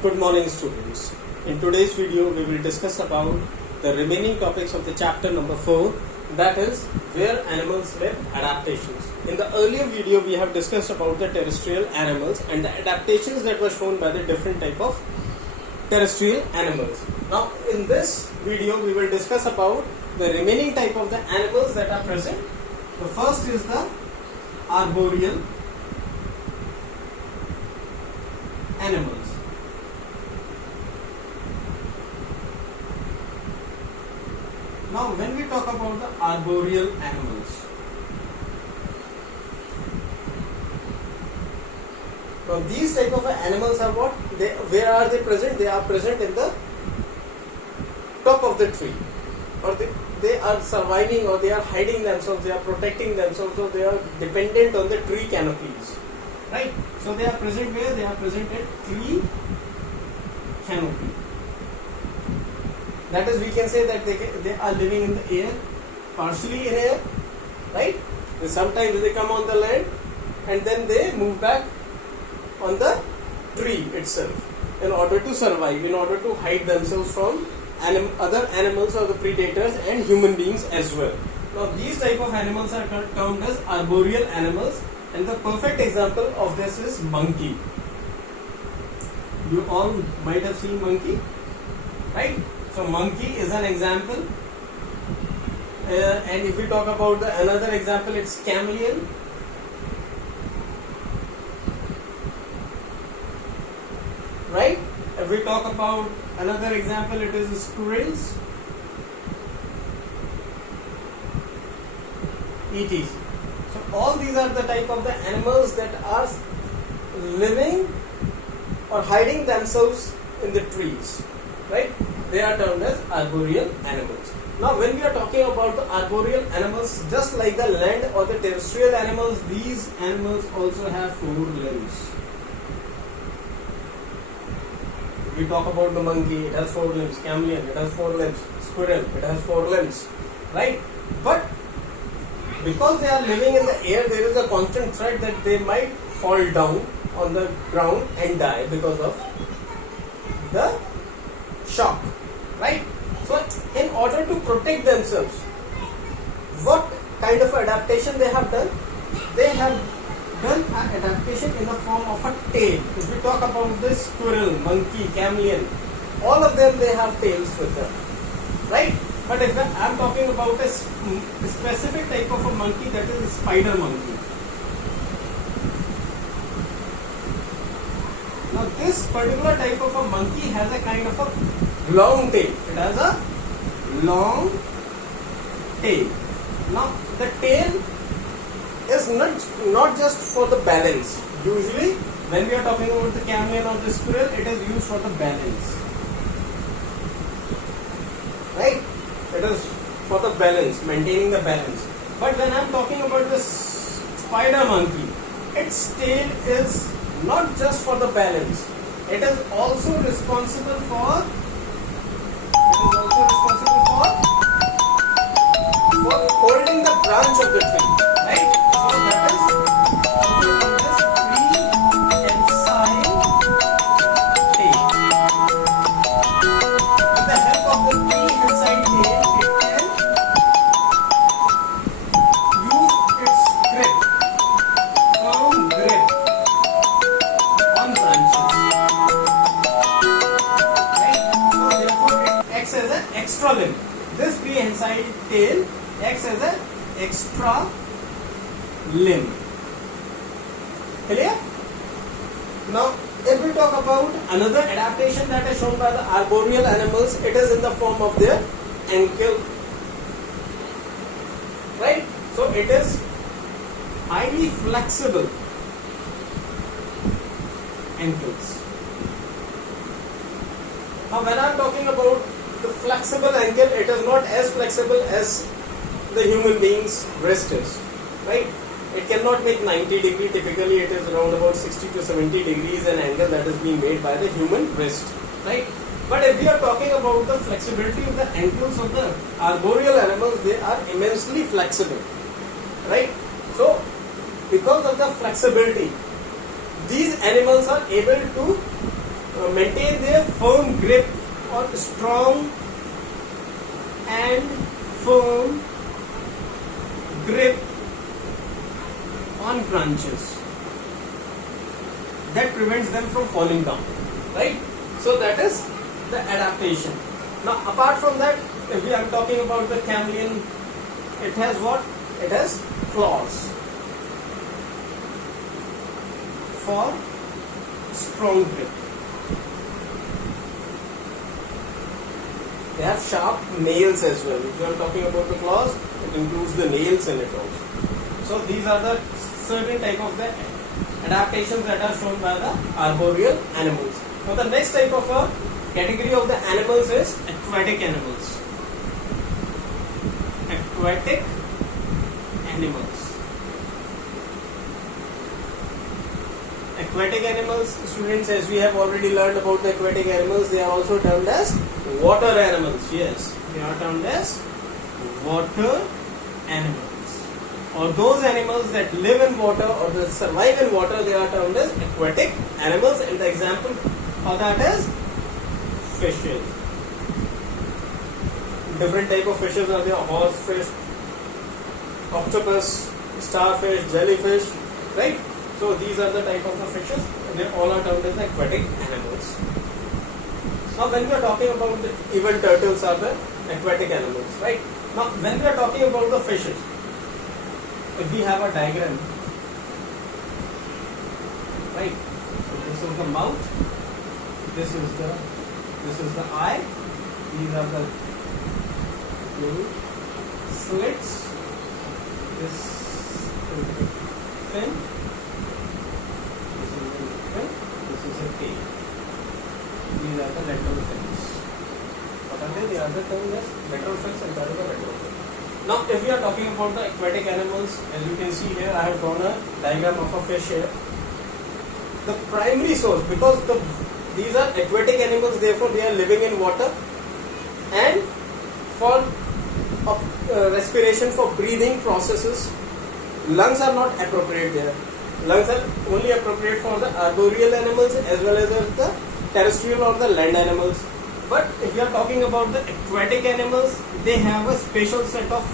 Good morning, students. In today's video we will discuss about the remaining topics of the chapter number 4, that is where animals live, adaptations. In the earlier video we have discussed about the terrestrial animals and the adaptations that were shown by the different type of terrestrial animals. Now in this video we will discuss about the remaining type of the animals that are present. The first is the arboreal animals. Now when we talk about the arboreal animals, now these type of animals are what? Where are they present? They are present in the top of the tree, or they are surviving, or they are hiding themselves, they are protecting themselves, or they are dependent on the tree canopies, right? So they are present where? They are present at tree canopy. That is, we can say that they are living in the air, partially in air, right? Sometimes they come on the land and then they move back on the tree itself in order to survive, in order to hide themselves from other animals or the predators and human beings as well. Now these type of animals are termed as arboreal animals, and the perfect example of this is monkey. You all might have seen monkey, right? So monkey is an example, and if we talk about another example, it's chameleon, right? If we talk about another example, it is squirrels, etc. So all these are the type of the animals that are living or hiding themselves in the trees, right? They are termed as arboreal animals. Now when we are talking about the arboreal animals, just like the land or the terrestrial animals, these animals also have 4 limbs. We talk about the monkey, it has 4 limbs, chameleon, it has 4 limbs, squirrel, it has 4 limbs, right? But because they are living in the air, there is a constant threat that they might fall down on the ground and die because of the shock, right? So in order to protect themselves, what kind of adaptation they have done? They have done an adaptation in the form of a tail. If we talk about this squirrel, monkey, chameleon, all of them, they have tails with them, right? But if I am talking about a specific type of a monkey, that is a spider monkey. Now this particular type of a monkey has a kind of a long tail. It has a long tail. Now the tail is not just for the balance. Usually when we are talking about the chameleon or the squirrel, it is used for the balance, right? It is for the balance, maintaining the balance. But when I am talking about the spider monkey, its tail is not just for the balance, it is also responsible for holding the branch of the tree, right? So that is prehensile tail. With the help of the prehensile tail, it can use its grip, firm grip on branches, right? So therefore it acts as an extra limb. This prehensile tail acts as an extra limb. Clear? Now if we talk about another adaptation that is shown by the arboreal animals, it is in the form of their ankle, right? So it is highly flexible ankles. Now when I am talking about the flexible ankle, it is not as flexible as the human being's wrist is, right? It cannot make 90 degree. Typically it is around about 60 to 70 degrees an angle that is being made by the human wrist, right? But if we are talking about the flexibility of the ankles of the arboreal animals, they are immensely flexible, right? So because of the flexibility, these animals are able to maintain their firm grip or strong and firm grip on branches that prevents them from falling down, right? So that is the adaptation. Now apart from that, if we are talking about the chameleon, it has what? It has claws for strong grip. They have sharp nails as well. If you are talking about the claws, it includes the nails in it also. So these are the certain type of the adaptations that are shown by the arboreal animals. Now the next type of a category of the animals is aquatic animals. Aquatic animals. Aquatic animals, students, as we have already learned about the aquatic animals, they are also termed as water animals. Yes, they are termed as water animals. Or those animals that live in water or that survive in water, they are termed as aquatic animals. And the example of that is fishes. Different type of fishes are there: horsefish, octopus, starfish, jellyfish, right? So these are the type of the fishes, and they all are termed as the aquatic animals. Now when we are talking about the, even turtles are the aquatic animals, right? Now when we are talking about the fishes, if we have a diagram, right? So this is the mouth, this is the eye, these are the slits, this is the fin, this is a tail. These are the lateral fins. What are they? They are the termed as lateral fins and that is the lateral fin. Now, if we are talking about the aquatic animals, as you can see here, I have drawn a diagram of a fish here. The primary source, because these are aquatic animals, therefore they are living in water, and for respiration, for breathing processes, lungs are not appropriate there. Lungs are only appropriate for the arboreal animals as well as the terrestrial or the land animals. But if we are talking about the aquatic animals, they have a special set of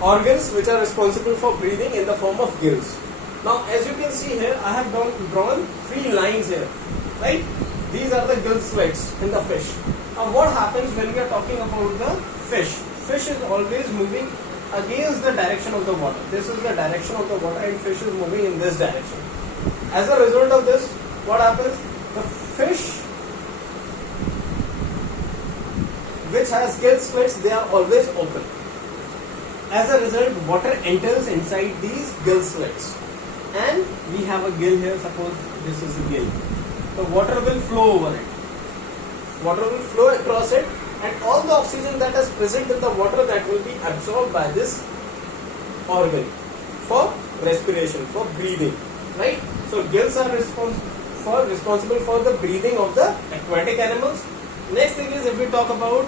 organs which are responsible for breathing in the form of gills. Now as you can see here, I have drawn 3 lines here, right? These are the gill slits in the fish. Now what happens when we are talking about the fish? Fish is always moving against the direction of the water. This is the direction of the water and fish is moving in this direction. As a result of this, what happens? The fish which has gill slits, they are always open. As a result, water enters inside these gill slits. And we have a gill here, suppose this is a gill. The water will flow over it. Water will flow across it, and all the oxygen that is present in the water, that will be absorbed by this organ for respiration, for breathing, right? So gills are responsible for the breathing of the aquatic animals. Next thing is, if we talk about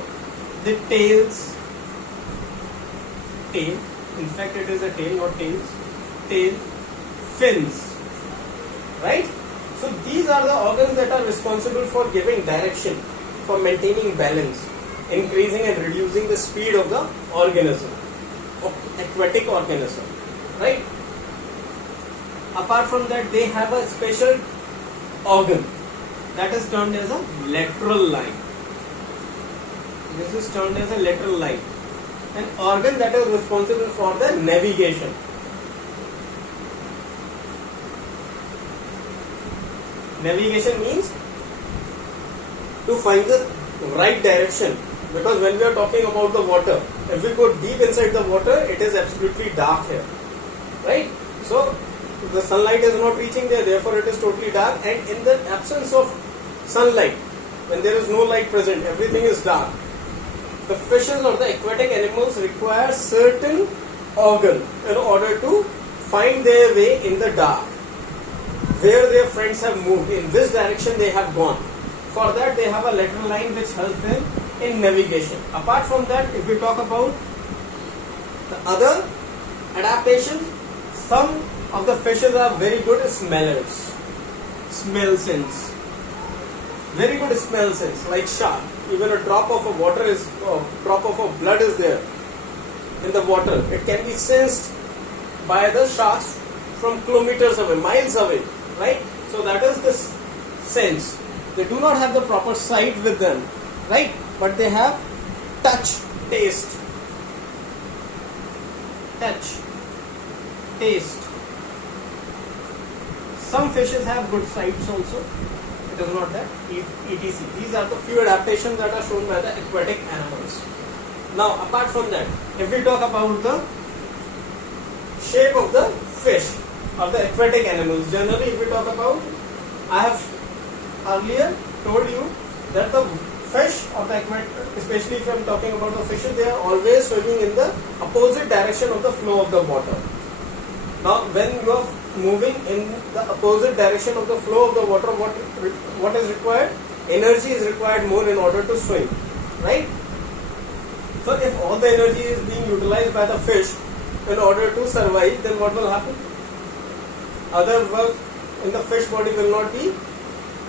the tail, in fact it is a tail, not tails, tail, fins, right? So these are the organs that are responsible for giving direction, for maintaining balance, increasing and reducing the speed of the organism, of aquatic organism, right? Apart from that, they have a special organ that is termed as a lateral line. This is termed as a lateral line, an organ that is responsible for the navigation. Navigation means to find the right direction, because when we are talking about the water, if we go deep inside the water, it is absolutely dark here, right? So the sunlight is not reaching there, therefore it is totally dark, and in the absence of sunlight, when there is no light present, everything is dark. The fishes or the aquatic animals require certain organ in order to find their way in the dark, where their friends have moved, in which direction they have gone. For that, they have a lateral line which helps them in navigation. Apart from that, if we talk about the other adaptations, some of the fishes are very good smellers. smell sense. Very good smell sense, like shark. Even a drop of blood is there in the water. It can be sensed by the sharks from kilometers away, miles away, right? So that is this sense. They do not have the proper sight with them, right? But they have touch, taste. Touch, taste. Some fishes have good sights also. It is not that. etc. These are the few adaptations that are shown by the aquatic animals. Now, apart from that, if we talk about the shape of the fish, of the aquatic animals, generally if we talk about, I have earlier told you that the fish of the aquatic, especially if I am talking about the fishes, they are always swimming in the opposite direction of the flow of the water. Now, when you are moving in the opposite direction of the flow of the water, what is required? Energy is required more in order to swim, right? So, if all the energy is being utilized by the fish in order to survive, then what will happen? Other work in the fish body will not be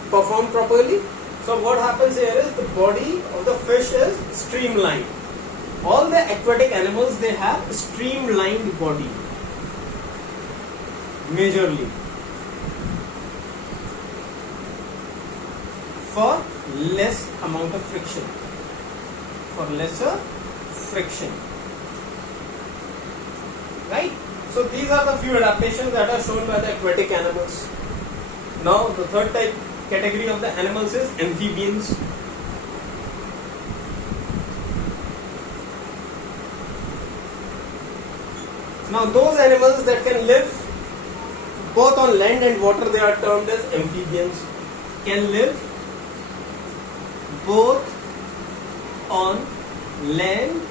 performed properly. So, what happens here is the body of the fish is streamlined. All the aquatic animals, they have streamlined body. Majorly for less amount of friction, for lesser friction, right? So these are the few adaptations that are shown by the aquatic animals. Now the third type category of the animals is amphibians. Now those animals that can live both on land and water, they are termed as amphibians. Can live both on land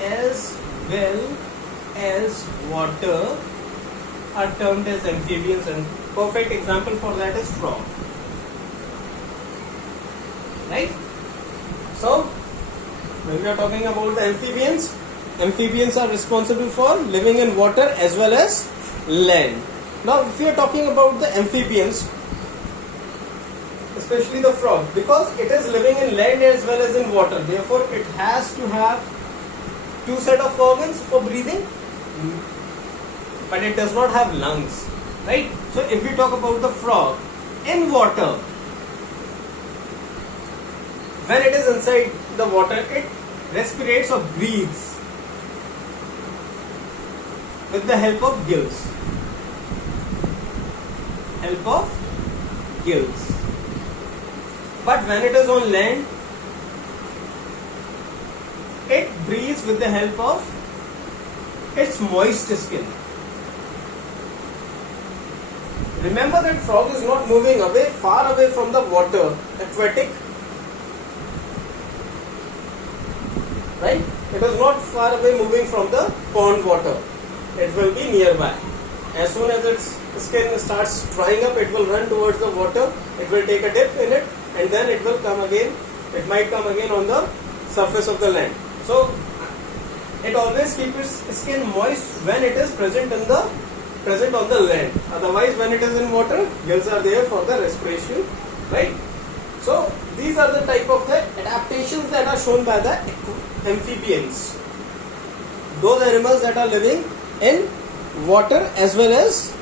as well as water are termed as amphibians, and perfect example for that is frog. Right? So, when we are talking about the amphibians, amphibians are responsible for living in water as well as land. Now, if we are talking about the amphibians, especially the frog, because it is living in land as well as in water, therefore it has to have two set of organs for breathing, but it does not have lungs, right? So if we talk about the frog in water, when it is inside the water, it respirates or breathes with the help of gills. But when it is on land, it breathes with the help of its moist skin. Remember that frog is not moving far away from the water, aquatic, right? It is not far away moving from the pond water. It will be nearby. As soon as its skin starts drying up, it will run towards the water, it will take a dip in it, and then it will come again, it might come again on the surface of the land. So, it always keeps its skin moist when it is present on the land. Otherwise, when it is in water, gills are there for the respiration, right? So, these are the type of the adaptations that are shown by the amphibians. Those animals that are living in water as well as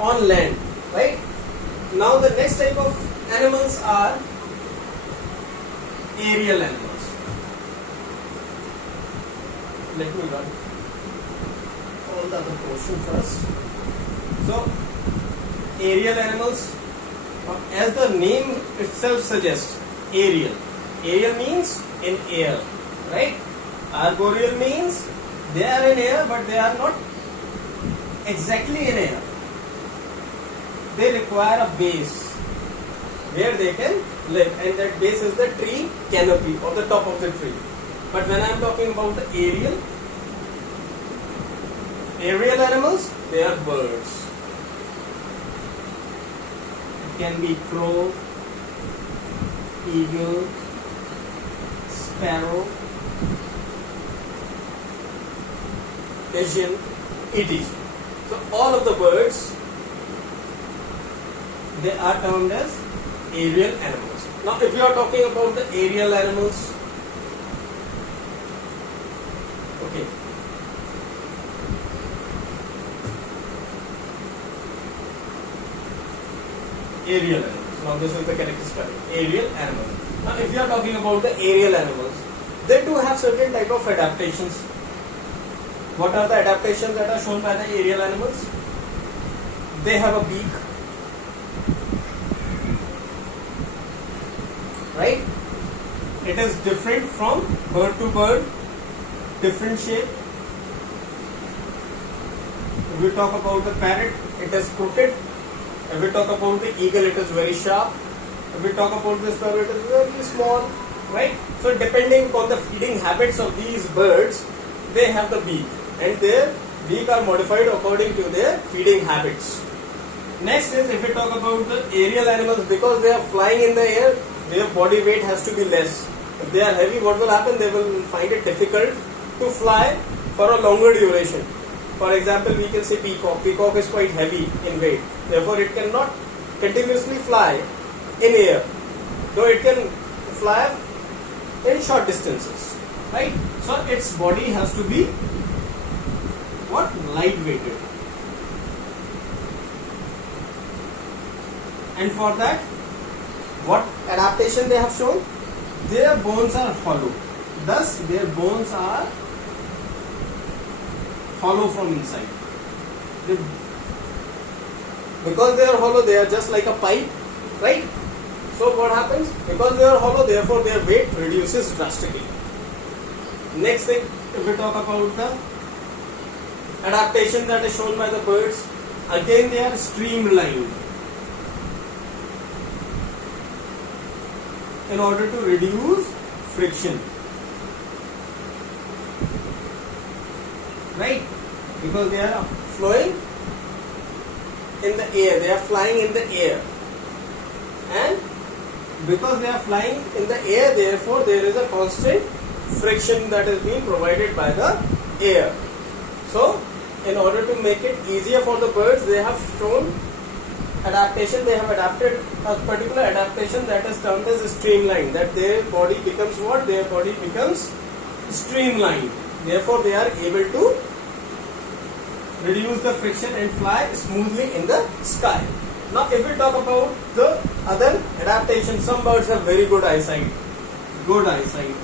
on land, right? Now the next type of animals are aerial animals. Let me run all the other portion first. So aerial animals, as the name itself suggests, aerial. Aerial means in air, right? Arboreal means they are in air, but they are not exactly in air. They require a base where they can live, and that base is the tree canopy or the top of the tree. But when I am talking about the aerial animals, they are birds. It can be crow, eagle, sparrow, pigeon, etc. So all of the birds, they are termed as aerial animals. Now if you are talking about the aerial animals, okay, aerial animals. Now this is the correct spelling, aerial animals. Now if you are talking about the aerial animals, they do have certain type of adaptations. What are the adaptations that are shown by the aerial animals? They have a beak, right? It is different from bird to bird, different shape. If we talk about the parrot, it is crooked. If we talk about the eagle, it is very sharp. If we talk about the sparrow, it is very small, right? So depending on the feeding habits of these birds, they have the beak, and their beak are modified according to their feeding habits. Next is, if we talk about the aerial animals, because they are flying in the air, their body weight has to be less. If they are heavy, what will happen? They will find it difficult to fly for a longer duration. For example, we can say peacock. Peacock is quite heavy in weight. Therefore, it cannot continuously fly in air, though it can fly in short distances, right? So its body has to be what? Light weighted. And for that, what adaptation they have shown? Their bones are hollow. Thus, their bones are hollow from inside. Because they are hollow, they are just like a pipe, right? So what happens? Because they are hollow, therefore their weight reduces drastically. Next thing, if we talk about the adaptation that is shown by the birds, again they are streamlined in order to reduce friction, right? Because they are flowing in the air, they are flying in the air, and because they are flying in the air, therefore there is a constant friction that is being provided by the air. So in order to make it easier for the birds, they have shown adaptation. They have adapted a particular adaptation that is termed as streamline, that their body becomes what? Their body becomes streamlined. Therefore they are able to reduce the friction and fly smoothly in the sky. Now if we talk about the other adaptation, some birds have very good eyesight. Good eyesight.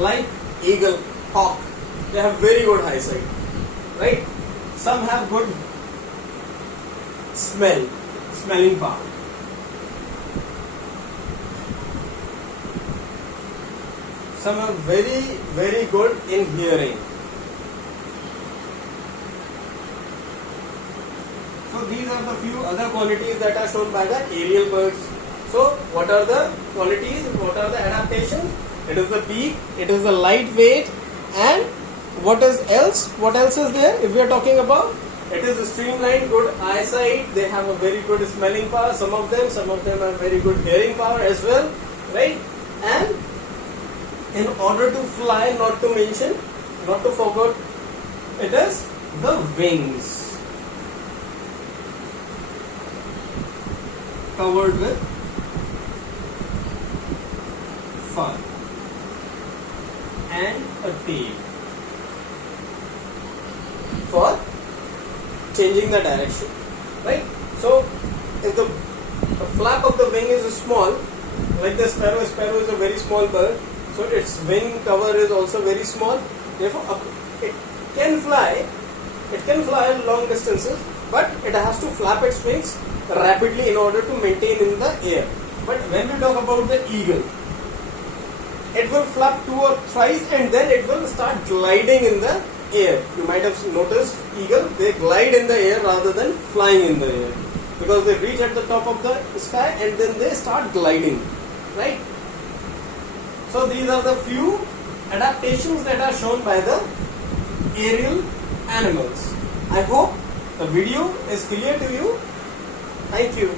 Like eagle, hawk, they have very good eyesight, right? Some have good smelling power. Some are very good in hearing. So these are the few other qualities that are shown by the aerial birds. So what are the qualities? What are the adaptations? It is the beak, it is the light weight, and what else? What else is there? If we are talking about, it is a streamlined, good eyesight. They have a very good smelling power. Some of them have very good hearing power as well, right? And in order to fly, not to forget, it is the wings covered with fur and a tail for changing the direction, right? So if the flap of the wing is small, like the sparrow is a very small bird, so its wing cover is also very small. Therefore it can fly long distances, but it has to flap its wings rapidly in order to maintain in the air. But when we talk about the eagle, it will flap 2 or thrice and then it will start gliding in the air. You might have noticed eagle, they glide in the air rather than flying in the air, because they reach at the top of the sky and then they start gliding, right? So these are the few adaptations that are shown by the aerial animals. I hope the video is clear to you. Thank you.